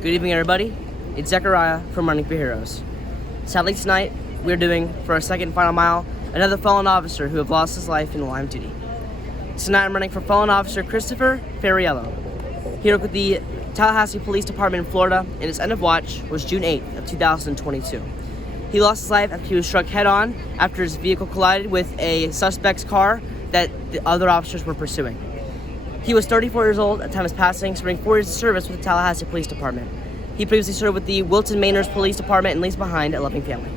Good evening, everybody. It's Zechariah from Running for Heroes. Sadly, tonight, we're doing, for our second and final mile, another fallen officer who have lost his life in the line of duty. Tonight, I'm running for fallen officer Christopher Fariello. He worked with the Tallahassee Police Department in Florida, and his end of watch was June 8th of 2022. He lost his life after he was struck head-on after his vehicle collided with a suspect's car that the other officers were pursuing. He was 34 years old at the time of his passing, serving 4 years of service with the Tallahassee Police Department. He previously served with the Wilton Manors Police Department and leaves behind a loving family.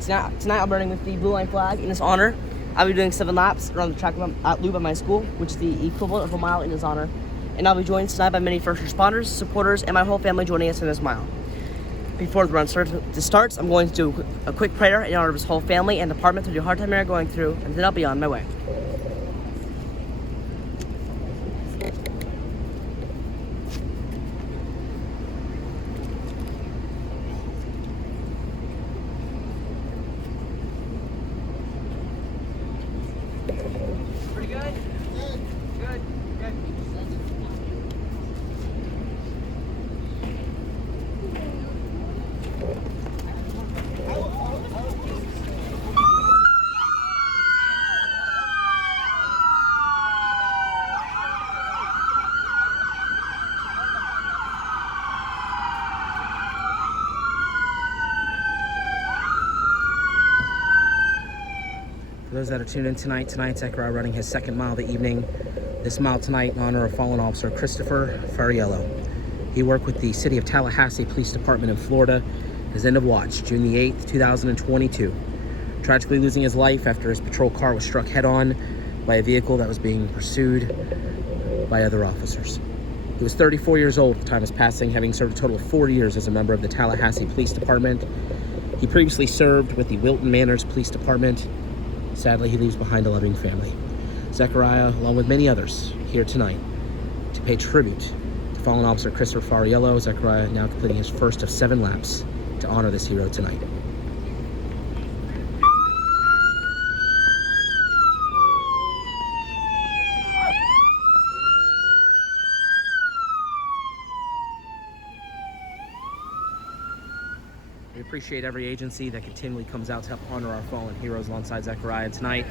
Tonight I'm running with the Blue Line flag in his honor. I'll be doing 7 laps around the track loop at my school, which is the equivalent of a mile in his honor. And I'll be joined tonight by many first responders, supporters, and my whole family joining us in this mile. Before the run starts, I'm going to do a quick prayer in honor of his whole family and department through the hard time they're going through, and then I'll be on my way. Pretty good? Good. Good. Good. For those that are tuned in tonight, Zechariah running his second mile of the evening. This mile tonight in honor of fallen officer Christopher Fariello. He worked with the City of Tallahassee Police Department in Florida. His end of watch, June the 8th, 2022. Tragically losing his life after his patrol car was struck head-on by a vehicle that was being pursued by other officers. He was 34 years old at the time of his passing, having served a total of 4 years as a member of the Tallahassee Police Department. He previously served with the Wilton Manors Police Department. Sadly, he leaves behind a loving family. Zechariah, along with many others, here tonight to pay tribute to fallen officer Christopher Fariello. Zechariah now completing his first of 7 laps to honor this hero tonight. We appreciate every agency that continually comes out to help honor our fallen heroes alongside Zechariah tonight,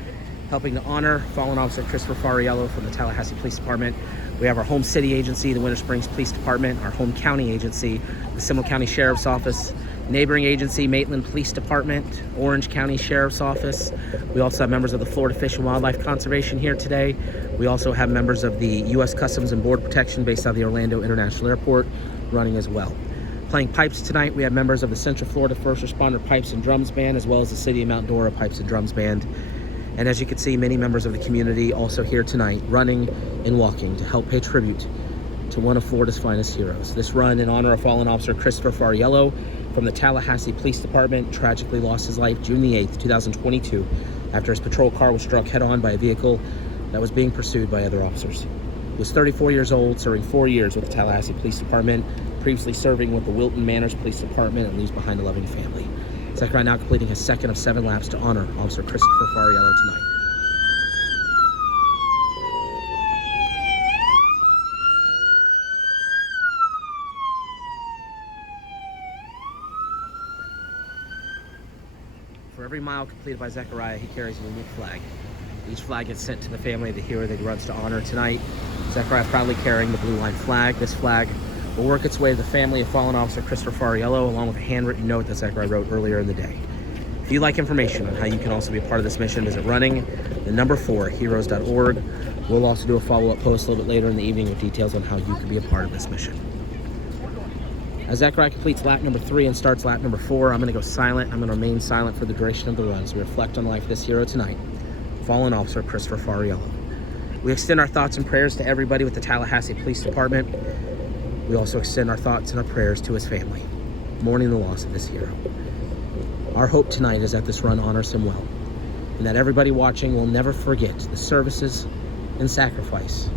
helping to honor fallen officer Christopher Fariello from the Tallahassee Police Department. We have our home city agency, the Winter Springs Police Department, our home county agency, the Seminole County Sheriff's Office, neighboring agency, Maitland Police Department, Orange County Sheriff's Office. We also have members of the Florida Fish and Wildlife Conservation here today. We also have members of the U.S. Customs and Border Protection based out of the Orlando International Airport running as well. Playing pipes tonight, we have members of the Central Florida First Responder Pipes and Drums Band, as well as the City of Mount Dora Pipes and Drums Band. And as you can see, many members of the community also here tonight, running and walking to help pay tribute to one of Florida's finest heroes. This run in honor of fallen officer Christopher Fariello from the Tallahassee Police Department tragically lost his life June the 8th, 2022, after his patrol car was struck head-on by a vehicle that was being pursued by other officers. He was 34 years old, serving 4 years with the Tallahassee Police Department, previously serving with the Wilton Manors Police Department, and leaves behind a loving family. Zechariah now completing his second of 7 laps to honor Officer Christopher Fariello tonight. For every mile completed by Zechariah, he carries a unique flag. Each flag gets sent to the family of the hero that he runs to honor tonight. Zechariah proudly carrying the Blue Line flag. This flag will work its way to the family of fallen officer Christopher Fariello, along with a handwritten note that Zechariah wrote earlier in the day. If you'd like information on how you can also be a part of this mission, visit running4heroes.org. We'll also do a follow-up post a little bit later in the evening with details on how you can be a part of this mission. As Zechariah completes lap number 3 and starts lap number 4, I'm going to go silent. I'm going to remain silent for the duration of the run as we reflect on the life of this hero tonight, fallen officer Christopher Fariello. We extend our thoughts and prayers to everybody with the Tallahassee Police Department. We also extend our thoughts and our prayers to his family, mourning the loss of this hero. Our hope tonight is that this run honors him well, and that everybody watching will never forget the services and sacrifice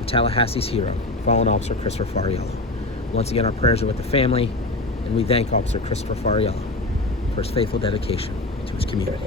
of Tallahassee's hero, fallen officer Christopher Fariello. Once again, our prayers are with the family, and we thank Officer Christopher Fariello for his faithful dedication to his community.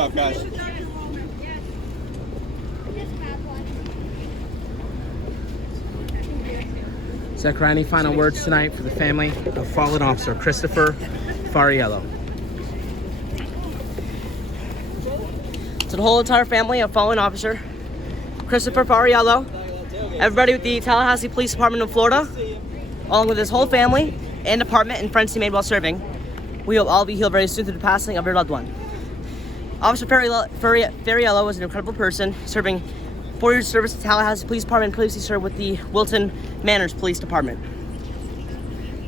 job, guys. Zechariah, any final words tonight for the family of fallen officer Christopher Fariello? To the whole entire family of fallen officer Christopher Fariello, everybody with the Tallahassee Police Department of Florida, along with his whole family and department and friends he made while serving, we hope all be healed very soon through the passing of your loved one. Officer Fariello was an incredible person, serving 4 years of service to Tallahassee Police Department and previously served with the Wilton Manors Police Department.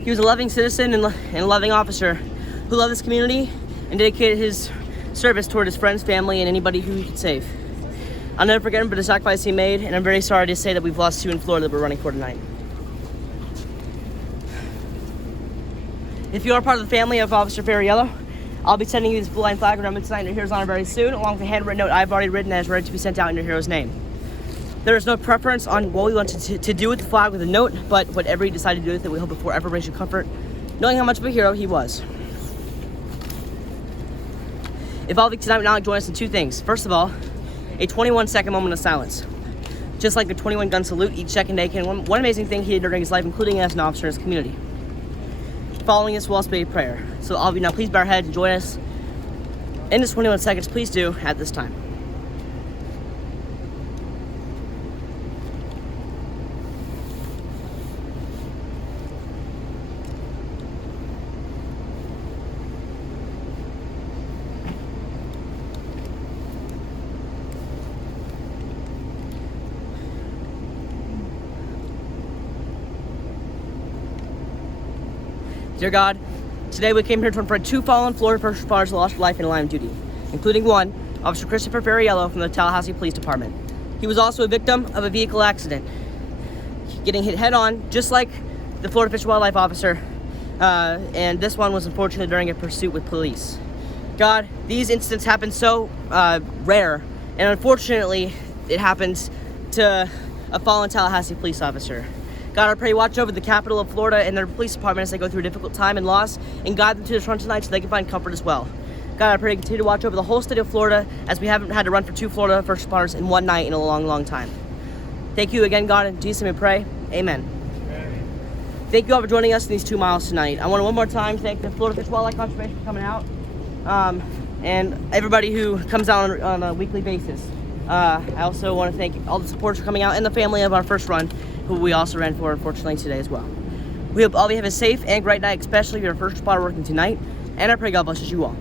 He was a loving citizen and a loving officer who loved his community and dedicated his service toward his friends, family, and anybody who he could save. I'll never forget him for the sacrifice he made, and I'm very sorry to say that we've lost 2 in Florida that we're running for tonight. If you are part of the family of Officer Fariello, I'll be sending you this blue line flag remembrance tonight in your hero's honor very soon, along with a handwritten note I've already written that is ready to be sent out in your hero's name. There is no preference on what we want to do with the flag with the note, but whatever he decided to do with it, we hope it forever brings you comfort, knowing how much of a hero he was. If all of you tonight would now join us in 2 things. First of all, a 21-second moment of silence. Just like the 21-gun salute each second day, one amazing thing he did during his life, including as an officer in his community. Following this will also be a prayer. So all of you now, please bow your heads and join us in this 21 seconds. Please do at this time. Dear God, today we came here to confront 2 fallen Florida first responders who lost life in line of duty, including one, Officer Christopher Fariello from the Tallahassee Police Department. He was also a victim of a vehicle accident, getting hit head-on, just like the Florida Fish and Wildlife officer, and this one was unfortunately during a pursuit with police. God, these incidents happen so rare, and unfortunately, it happens to a fallen Tallahassee police officer. God, I pray watch over the capital of Florida and their police department as they go through a difficult time and loss, and guide them to the front tonight so they can find comfort as well. God, I pray you continue to watch over the whole state of Florida, as we haven't had to run for 2 Florida first responders in one night in a long, long time. Thank you again, God. In Jesus' name we pray. Amen. Thank you all for joining us in these 2 miles tonight. I want to one more time thank the Florida Fish and Wildlife Conservation for coming out, and everybody who comes out on a weekly basis. I also want to thank all the supporters for coming out and the family of our first run, who we also ran for, unfortunately, today as well. We hope all of you have a safe and great night, especially if you're a first responder working tonight, and I pray God blesses you all.